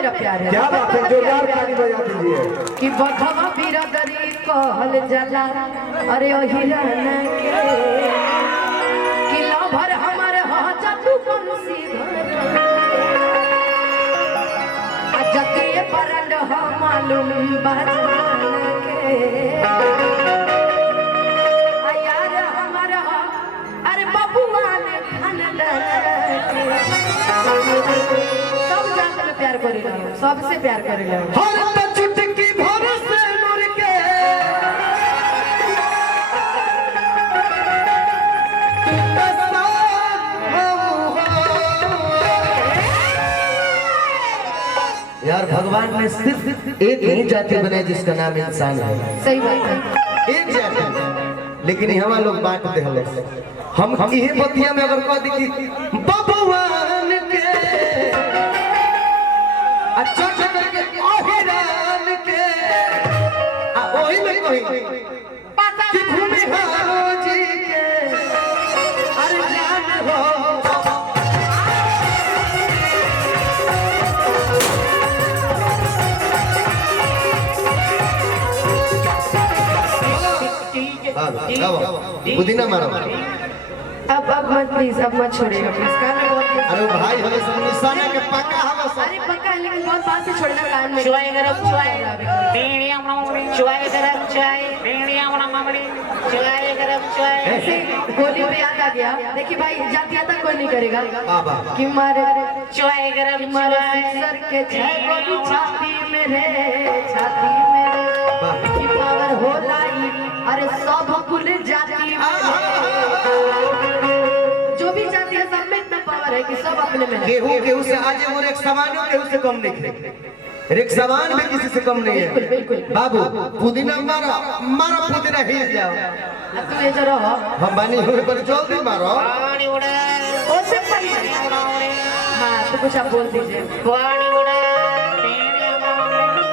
मेरा प्यार है। क्या बात है, जोरदार ताली बजा दीजिए। कि बधवा बिरदरी कहल जला अरे ओ हिरण के कि लभर हमर ह जतु बंसी जतिये परंड ह मालूम बजान के यार हमर ह अरे बबुआ ने खानदान के सब जात में प्यार करेला, सबसे प्यार करेला। हर चुटकी भर से नूर के यार भगवान ने सिर्फ एक ही जाति बनाई जिसका नाम इंसान है। सही बात है, एक जाति, लेकिन हम लोग बांट दे हम इहे बतिया में अगर कह दी कि भगवान के अच्छा करके ओहिरान के ओही में कही कि भूमि हारो जी के अरे जान हो पुदीना मारो। अब मत प्लीज, अब मत छोड़िएगा प्लीज, कान में बहुत। अरे भाई हमें सब निशाना के पक्का हवा सब। अरे पक्का है लेकिन बहुत पास से छोड़ना कान में। चुआई गरम चुआई बेड़िया मामड़ी चुआई गरम चुआई बेड़िया मामड़ी चुआई गरम चुआई। ऐसे गोली पे याद आ गया। देखिए भाई जातियाता कोई नहीं करेगा कि मारे चुआई गरम मारे सर के छह गोली छाती मेरे छाती मेरे की पावर हो लाई अरे सब कुल जाति जो भी जाति है सब में इतना पावर है कि सब अपने में है। केहू से आज वो एक सामान्य केहू से कम नहीं है। एक सामान भी किसी से कम नहीं है। बिल्कुल बाबू पुदीना मारा मारा पुदीना हिल जाओ। तू ये जरा हम बानी हुए पर जल्दी मारो। पानी उड़ा उससे पहले हाँ तो कुछ आप बोल दीजिए। पानी उड़ा बेड़िया मामड़ी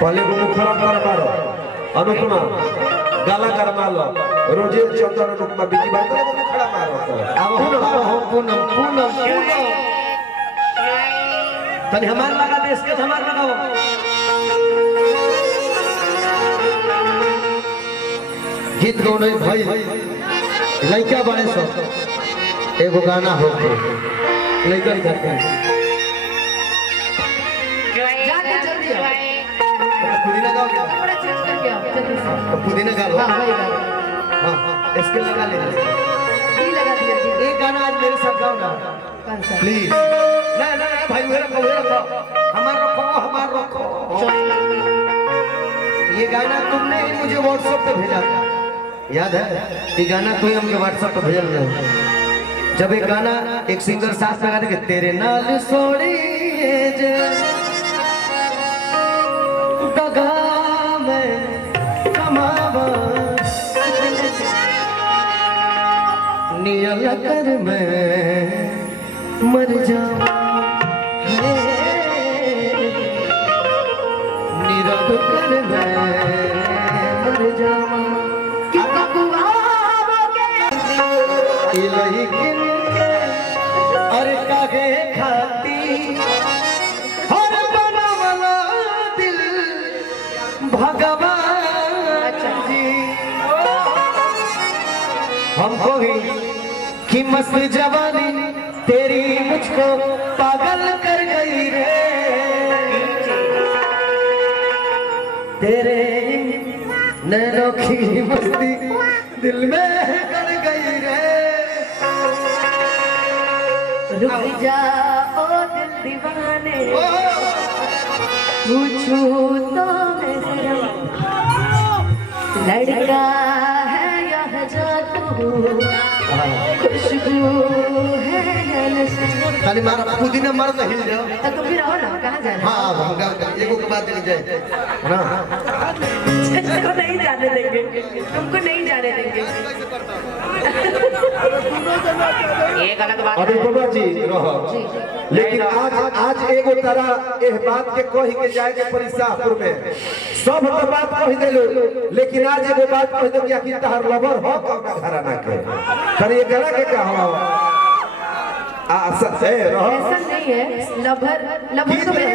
पहले को मुखरा पर मारो अनुपमा गाला कर मारो रोजे चंदन अनुपमा बिकी बात करे वो खड़ा मारो। अब हो पूनम पूनम तनी हमार लगा देश के हमार लगाओ। गीत गौने भाई लड़का बने सो एगो गाना हो लड़का जाते हैं जाके जल्दी आओ। पुदीना गाओ क्या थोड़ा चेंज करके आओ जल्दी से। पुदीना गा लो। हाँ वही गाना। हाँ इसके लगा ले ये लगा दिया थी। एक गाना आज मेरे साथ गाओ ना कौन सा? प्लीज। नहीं नहीं भाई वो रखो हमार रखो। ये गाना तुमने ही मुझे व्हाट्सएप पे भेजा था, याद है? ये गाना तू ही हमके व्हाट्सएप पे भेज दे। जब एक गाना एक सिंगर साथ लगा दे तेरे नाल सोड़ी दगा में कमावा नियल कर मैं मर जाऊं नीरव कर मैं मर जाऊं कि बबुआ इलही किन के अरे कागे खाती हर बनवला दिल भगवान जी हमको ही कि मस्त जवानी तेरी मुझको पागल कर गई रे तेरे नैनों की मस्ती दिल में कर गई रे। रुक जा ओ दिल दीवाने पूछूं तो मैं जरा लड़का है यह जादू खुशबू है या नशा। खाली मारा पुदीना मार तो हिल जाओ। तो तुम भी रहो ना, कहाँ जा रहे हो? हाँ हम एगो के बाद जाए ना तुमको नहीं जाने देंगे, तुमको नहीं जाने देंगे। ये गलत बात अभी बाबा जी रहो लेकिन आज एगो तरह एह बात के कही के जाए के परिसापुर में सब तो बात कह देलो लेकिन आज एगो बात कह दो कि आखिर तहर लवर हो कौन घराना के कर ये गला के का हो ऐसा नहीं है, लवर लवर तो मेरे